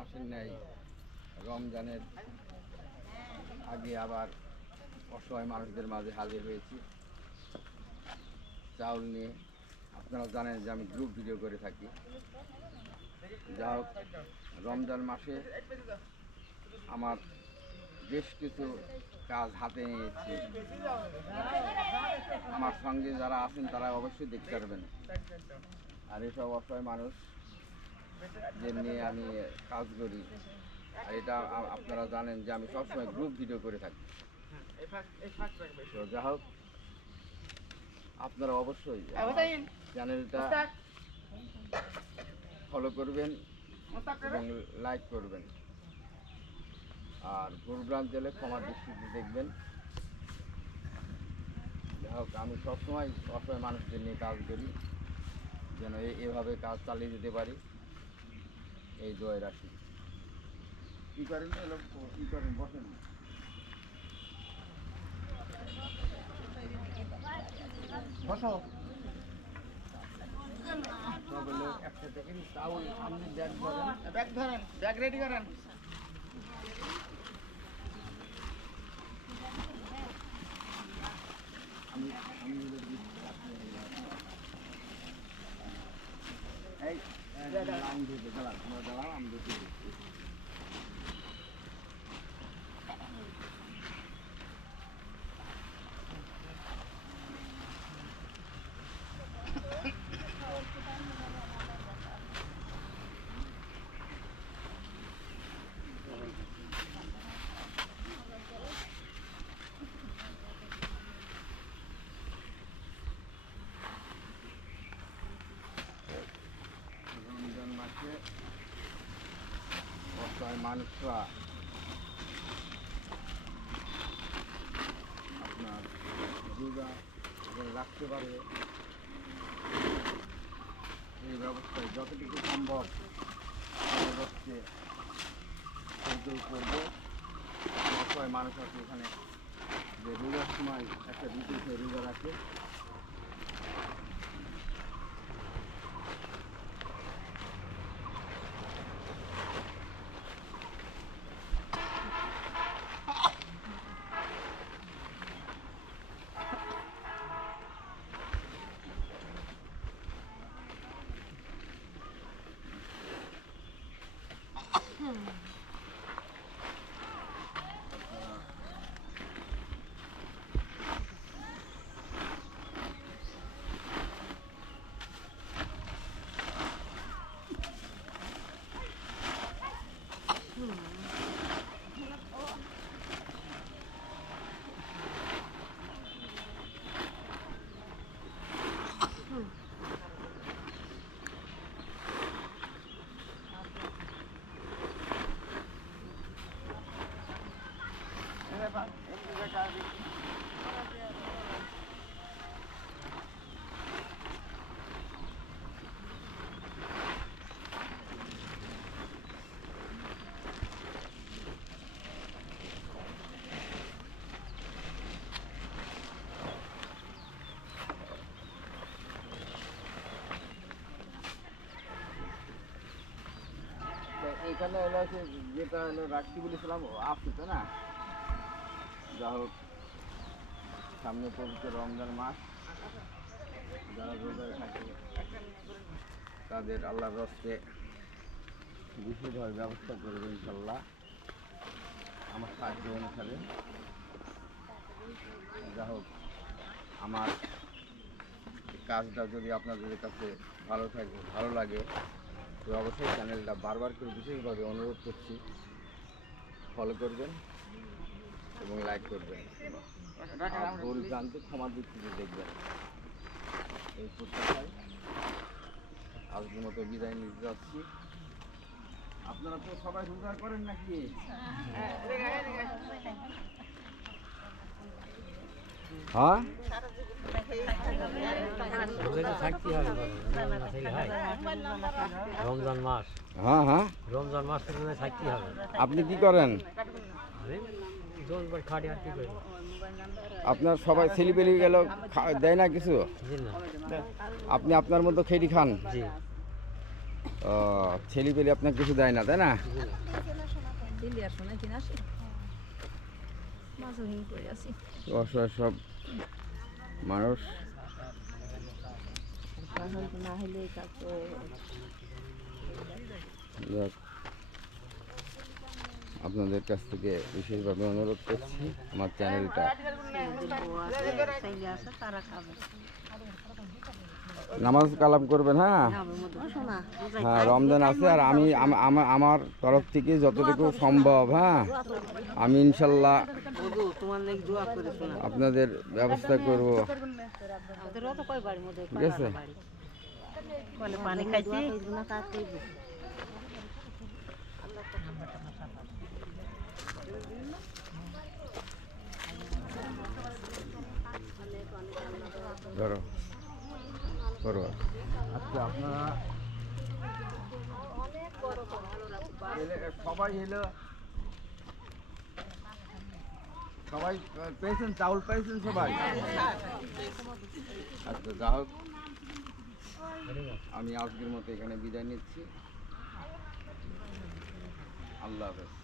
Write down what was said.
মাসের ন্যায় রমজানের আগে আবার অসহায় মানুষদের মাঝে হাজির হয়েছি চাউল নিয়ে। আপনারা জানেন যে আমি গ্রুপ ভিডিও করে থাকি। যা হোক, রমজান মাসে আমার বেশ কিছু কাজ হাতে নিয়েছি। আমার সঙ্গে যারা আছেন তারা অবশ্যই দেখতে পারবেন। আর এসব অসহায় মানুষ যে নিয়ে আমি কাজ করি, আর এটা আপনারা জানেন যে আমি সবসময় গ্রুপ ভিডিও করে থাকি। তো যা হোক, আপনারা অবশ্যই চ্যানেলটা ফলো করবেন এবং লাইক করবেন, আর ভুলভ্রান্তি দিলে ক্ষমার দৃষ্টিতে দেখবেন। যাই হোক, আমি সবসময় অসহায় মানুষদের নিয়ে কাজ করি, যেন এভাবে কাজ চালিয়ে যেতে পারি, এই দোয়ায় রাখি। কী করেন কী করেন, বসেন। বসো। সব হলো একসাথে কিন্তু চাউল আপনি ব্যাগ ধরেন, ব্যাগ রেডি করেন। আমি এই লাইন দিতে দাঁড়াও, তোমরা দাঁড়াও, আমি দেখে দিচ্ছি। রমজান মাসে অসহায় মানুষরা আপনার রোজা রাখতে পারে, এই ব্যবস্থায় যতটুকু সম্ভব হচ্ছে সেইটুকু করবো। অসহায় মানুষ আছে এখানে যে রোজার সময় একটা বিশেষ রোজা রাখে। এখানে হলো যেটা হলো রাখতে বলেছিলাম আপনি তো না। যা হোক, সামনে পবিত্র রমজান মাস, যারা রোজায় থাকে তাদের আল্লাহর রস্তে বিশেষভাবে ব্যবস্থা করবে ইনশাল্লাহ আমার সাহায্য অনুসারে। যা হোক, আমার কাজটা যদি আপনাদের কাছে ভালো লাগে তো অবশ্যই চ্যানেলটা বারবার করে বিশেষভাবে অনুরোধ করছি ফলো করবেন এবং লাইক করবেন, আর ভুল ভ্রান্তি ক্ষমার দৃষ্টিতে দেখবেন। এই প্রত্যাশায় আজকের মতো বিদায় নিতে যাচ্ছি। আপনারা তো সবাই রোজা করেন নাকি? হ্যাঁ, রমজান মাস, হ্যাঁ হ্যাঁ, রমজান মাস থাকতে হবে। আপনি কি করেন? আপনার সবাই ছেলেপেলে গেল, দেয় না কিছু? আপনি আপনার মতো খেয়ে খান? জি। ছেলে পেলে আপনার কিছু দেয় না, তাই না? দিল্লি আসো না কিনা আসি মাঝহীন করে আছি অসহায় সব মানুষ। না হলে এই কাজ তো যাক, আপনাদের কাছ থেকে বিশেষভাবে অনুরোধ করছি আমার চ্যানেলটা তারা খাবে নামাজ কালাম করবেন। হ্যাঁ শোনা হ্যাঁ, রমজান আছে আর আমি আমার তরফ থেকে যতটুকু সম্ভব, হ্যাঁ আমি ইনশাল্লাহ তোমার লেগে দোয়া করে শোনা আপনাদের ব্যবস্থা করব। আমাদের অত কয় বাড়ির মধ্যে ঠিক আছে, বলে পানি খাইছি না কাজ করব ধরো করো। আচ্ছা, আপনারা সবাই এলো, সবাই পেয়েছেন, চাউল পেয়েছেন সবাই? আচ্ছা, যা হোক, আমি আজকের মতো এখানে বিদায় নিচ্ছি। আল্লাহ হাফেজ।